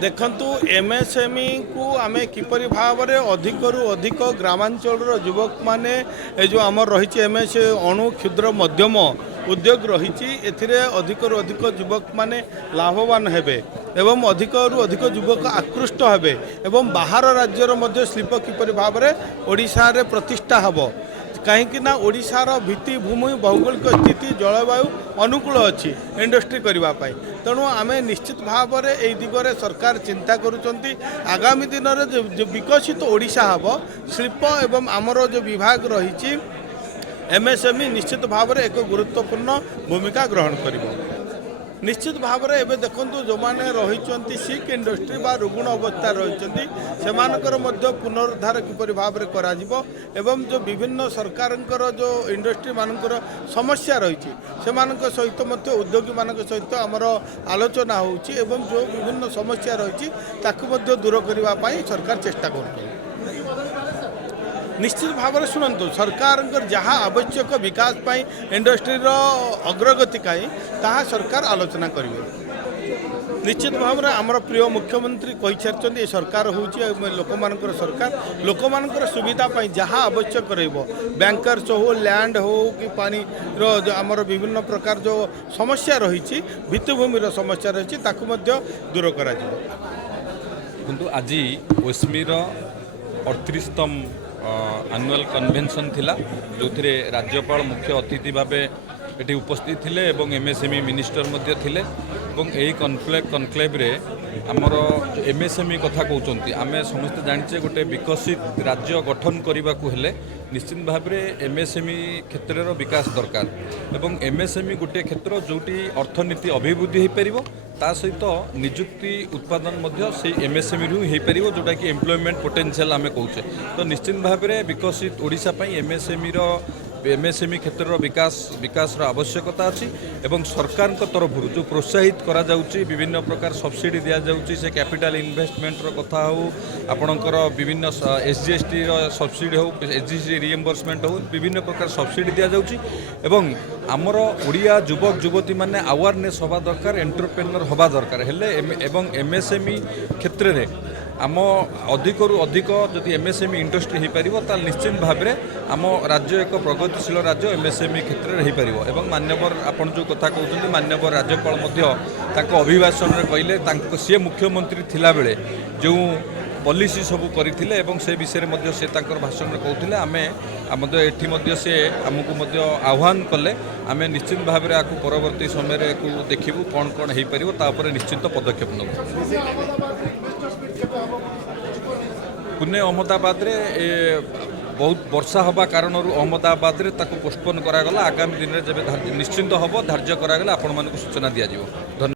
देखंतु एमएसएमई को आमे किपरि भावरे अधिकरु अधिक ग्रामांचल युवक माने जो आमर रही एमएस अणु क्षुद्र मध्यम उद्योग रही एथिरे अधिकरु अधिक युवक माने लाभवान हेबे एवं अधिकरु अधिक युवक आकृष्ट हेबे एवं बाहर राज्यर मध्य शिल्प किपरि भावरे ओडिशा रे प्रतिष्ठा हबो कहीं ओडिशार भित्तिभूमि भौगोलिक स्थिति जलवायु अनुकूल अच्छी इंडस्ट्री करने तेणु आम निश्चित भाव में यही दिगरे सरकार चिंता करुँच आगामी दिन में जो विकसित ओडिशा हम शिल्प एवं आमर जो विभाग रही एमएसएमई निश्चित भाव में एक गुरुत्वपूर्ण भूमिका ग्रहण करिबो। निश्चित भाव में एवं देखूँ जो मैंने रही सिक इंडस्ट्री बा रुग्ण अवस्था रही पुनरुद्धार किपरि भाव में करा जिवो एवं जो विभिन्न सरकार जो इंडस्ट्री मानकर समस्या रही से सहित उद्योगी मान सहित आमर आलोचना होची एवं जो विभिन्न समस्या रही दूर करने सरकार चेष्टा कर निश्चित भाव में शुणु सरकार जहाँ आवश्यक विकास पाई इंडस्ट्रीर अग्रगति कहीं ताहा सरकार आलोचना करेंगे। निश्चित भाव में आमर प्रिय मुख्यमंत्री कही सारी सरकार होची लोक मानकर सरकार लोक मानकर सुविधा पाई जहाँ आवश्यक रहिबो बैंकर्स हो लैंड हो कि पानी आमर विभिन्न प्रकार जो समस्या रही भित्तिभूमि समस्या रही दूर करा किंतु आज ओस्मीर 38तम एनुअल कन्वेंशन थिला जो राज्यपाल मुख्य अतिथि भावे एटी उपस्थित थिले एवं एमएसएमई मिनिस्टर मध्य थिले एवं यही कनक्लेव रे आमर एमएसएमई कथा कहते आमे समस्त जानिचे गोटे विकसित राज्य गठन करने को हेले निश्चित भाव में एमएसएमई क्षेत्र विकास दरकार एवं एमएसएमई गोटे क्षेत्र जोटी अर्थनीति अभिवृद्धि हो पारिबो ता सहित निजुक्ति उत्पादन मध्य से एमएसएमई रु हो पारिबो जोटा कि एम्प्लॉयमेंट पोटेंशियल आमे कहूचे तो निश्चित भाव में विकसित ओडिशा पई एमएसएमई क्षेत्र विकास आवश्यकता अच्छी एवं सरकार तरफ जो प्रोत्साहित करा जाउची विभिन्न प्रकार सब्सिडी दिया जाउची से कैपिटल इन्वेस्टमेंट कथा हो आपणकर विभिन्न एसजीएसटी सब्सिडी हो एसजीएसटी रिएम्बर्समेंट हो विभिन्न प्रकार सब्सिडी दिया जाउची एवं आमर ओडिया युवक युवती माने अवेयरनेस हवा दरकार एंटरप्रेन्योर हवा दरकार हेले एवं एमएसएमई क्षेत्र में आम अधिकरु अधिक जदि एमएसएमई इंडस्ट्री हो पार निश्चित भाव में आम राज्य एक प्रगतिशील राज्य एमएसएमई क्षेत्र में हो पार एवं मान्यवर आपन जो कथा कहते मान्यवर राज्यपाल अभिभाषण में कहले सी मुख्यमंत्री थिला बेले जो पॉलिसी सब करथिले एवं से विषय में से भाषण में कहते आम एटी से आमको आह्वान कले आम निश्चित भाव में आपको परवर्ती समय देखू कौन कौन हो पार निश्चित पदक्षेप नब पुणे अहमदाबाद रे बहुत वर्षा हवा कारण अहमदाबाद रे ताको पोस्टपोन करागला आगामी दिन में जब निश्चिंत हम धार्य करागला आपण मानक सूचना दिया।